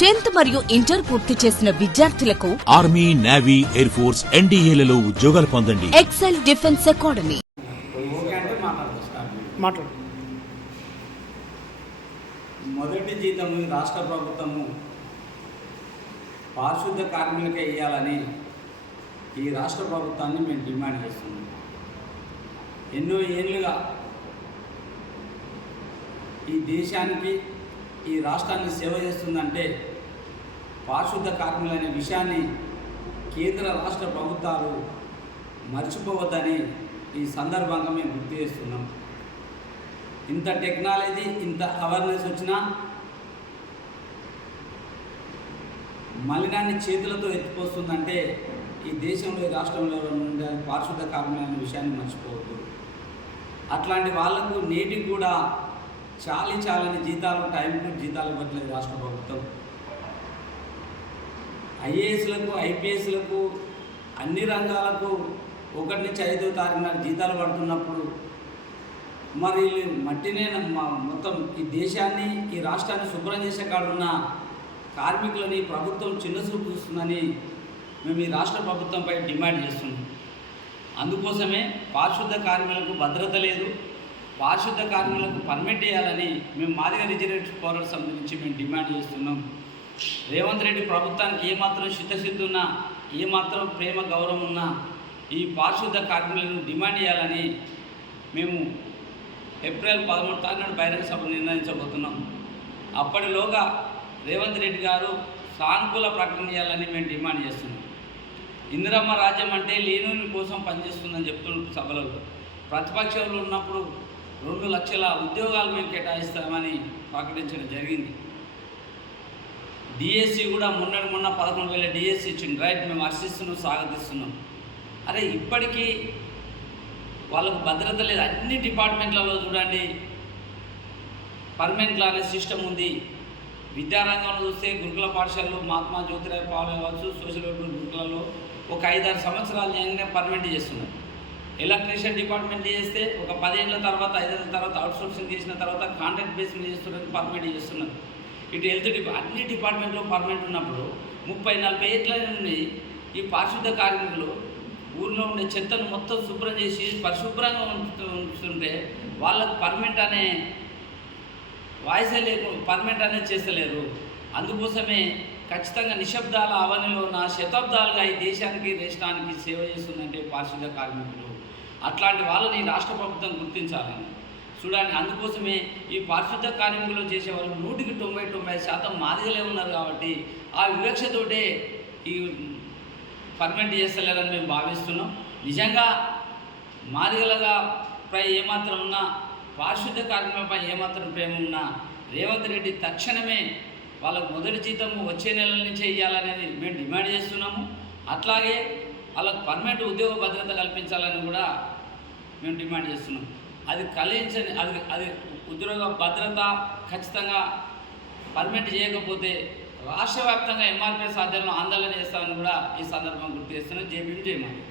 10th మరియు inter పూర్తి చేసిన విద్యార్థులకు ఆర్మీ, నేవీ, ఎయిర్ ఫోర్స్, ఎన్డీఏలలో ఉద్యోగాలు పొందండి. Excel defence academy. మొదటి జీతము రాష్ట్ర ప్రభుత్వము పారిశుద్ధ కార్మికులకే ఇవ్వాలని ఈ రాష్ట్ర ప్రభుత్వాన్ని మేము డిమాండ్ చేస్తున్నాం. ఎన్నో ఏళ్ళుగా ఈ దేశానికి ఈ రాష్ట్రాన్ని సేవ చేస్తుందంటే పారిశుద్ధ కార్మికులు అనే విషయాన్ని కేంద్ర రాష్ట్ర ప్రభుత్వాలు మర్చిపోవద్దని ఈ సందర్భంగా మేము గుర్తు చేస్తున్నాం. ఇంత టెక్నాలజీ, ఇంత అవేర్నెస్ వచ్చినా మలినాన్ని చేతులతో ఎత్తిపోస్తుందంటే ఈ దేశంలో, ఈ రాష్ట్రంలో ఉండే పారిశుద్ధ కార్మికులు అనే విషయాన్ని మర్చిపోవద్దు. అట్లాంటి వాళ్లకు నేటికి కూడా చాలని జీతాలు, టైంకు జీతాలు ఇవ్వట్లేదు రాష్ట్ర ప్రభుత్వం. ఐఏఎస్లకు, ఐపీఎస్లకు, అన్ని రంగాలకు 1 నుంచి 5వ తారీఖు నాడు జీతాలు పడుతున్నప్పుడు మరి మట్టినే మొత్తం ఈ దేశాన్ని, ఈ రాష్ట్రాన్ని శుభ్రం చేసే కాడున్న కార్మికులని ప్రభుత్వం చిన్నచూపు చూస్తుందని మేము ఈ రాష్ట్ర ప్రభుత్వంపై డిమాండ్ చేస్తున్నాం. అందుకోసమే పారిశుద్ధ కార్మికులకు భద్రత లేదు, పారిశుద్ధ కార్మికులకు పర్మిట్ చేయాలని మేము మాదిగ రిజర్వేషన్ పోరాట సమితి నుంచి మేము డిమాండ్ చేస్తున్నాం. రేవంత్ రెడ్డి ప్రభుత్వానికి ఏమాత్రం చిత్తశుద్ధి ఉన్నా, ఏమాత్రం ప్రేమ, గౌరవం ఉన్నా ఈ పారిశుద్ధ కార్మికులను డిమాండ్ చేయాలని మేము ఏప్రిల్ 13 తారీఖు నాడు బహిరంగ సభ నిర్ణయించబోతున్నాం. అప్పటిలోగా రేవంత్ రెడ్డి గారు సానుకూల ప్రకటన చేయాలని మేము డిమాండ్ చేస్తున్నాం. ఇందిరమ్మ రాజ్యం అంటే లేనుని కోసం పనిచేస్తుందని చెప్తున్న సభలో ప్రతిపక్షంలో ఉన్నప్పుడు 2 లక్షల ఉద్యోగాలు మేము కేటాయిస్తామని ప్రకటించడం జరిగింది. డిఎస్సి కూడా మొన్న 11,000 డిఎస్సి ఇచ్చింది. రైట్, మేము హర్షిస్తున్నాం, స్వాగతిస్తున్నాం. అరే ఇప్పటికీ వాళ్ళకు భద్రత లేదు. అన్ని డిపార్ట్మెంట్లలో చూడండి పర్మనెంట్ అనే సిస్టమ్ ఉంది. విద్యారంగంలో చూస్తే గురుకుల పాఠశాలలో మహాత్మా జ్యోతిరావు పాలు కావచ్చు, సోషల్ వెల్ఫేర్ గురుకులలో ఒక 5-6 సంవత్సరాలు ఏమైనా పర్మనెంట్ చేస్తున్నారు. ఎలక్ట్రీషియన్ డిపార్ట్మెంట్ చేస్తే ఒక 10 ఏళ్ళ తర్వాత, 5 ఏళ్ళ తర్వాత అవుట్సోర్సింగ్ చేసిన తర్వాత కాంట్రాక్ట్ బేస్ మీద చేస్తున్నారు, పర్మనెంట్ చేస్తున్నారు. ఇటు హెల్త్ అన్ని డిపార్ట్మెంట్లో పర్మనెంట్ ఉన్నప్పుడు 30-40 ఏళ్ళ నుండి ఈ పారిశుద్ధ కార్మికులు ఊళ్ళో ఉండే చెత్తను మొత్తం శుభ్రం చేసి పరిశుభ్రంగా ఉంటుంటే వాళ్ళకు పర్మనెంట్ అనే వాయిసే లేకుండా పర్మనెంట్ అనేది చేస్తలేరు. అందుకోసమే ఖచ్చితంగా నిశ్శబ్దాల అవనిలో శతాబ్దాలుగా ఈ దేశానికి, రాష్ట్రానికి సేవ చేస్తుందంటే పారిశుద్ధ కార్మికులు. అట్లాంటి వాళ్ళని రాష్ట్ర ప్రభుత్వం గుర్తించాలని చూడండి. అందుకోసమే ఈ పారిశుద్ధ కార్మికులు చేసేవాళ్ళు 100కి 90% మాదిగలే ఉన్నారు. కాబట్టి ఆ వివక్షతోటే ఈ పర్మనెంట్ చేస్తలేరని మేము భావిస్తున్నాం. నిజంగా మాదిగలగా పై ఏమాత్రం ఉన్నా, పారిశుద్ధ కార్మికులపై ఏమాత్రం ప్రేమ ఉన్నా రేవంత్ రెడ్డి తక్షణమే వాళ్ళకు మొదటి జీతము వచ్చే నెలల నుంచే ఇవ్వాలనేది మేము డిమాండ్ చేస్తున్నాము. అట్లాగే వాళ్ళకు పర్మనెంట్ ఉద్యోగ భద్రత కల్పించాలని కూడా మేము డిమాండ్ చేస్తున్నాం. అది కలిగించని అది ఉద్యోగ భద్రత ఖచ్చితంగా పర్మనెంట్ చేయకపోతే రాష్ట్ర వ్యాప్తంగా ఎంఆర్పీఎస్ ఆధ్వర్యంలో ఆందోళన చేస్తామని కూడా ఈ సందర్భంగా గుర్తు చేస్తున్నాం. జై భీమ్, జై మాదిగ.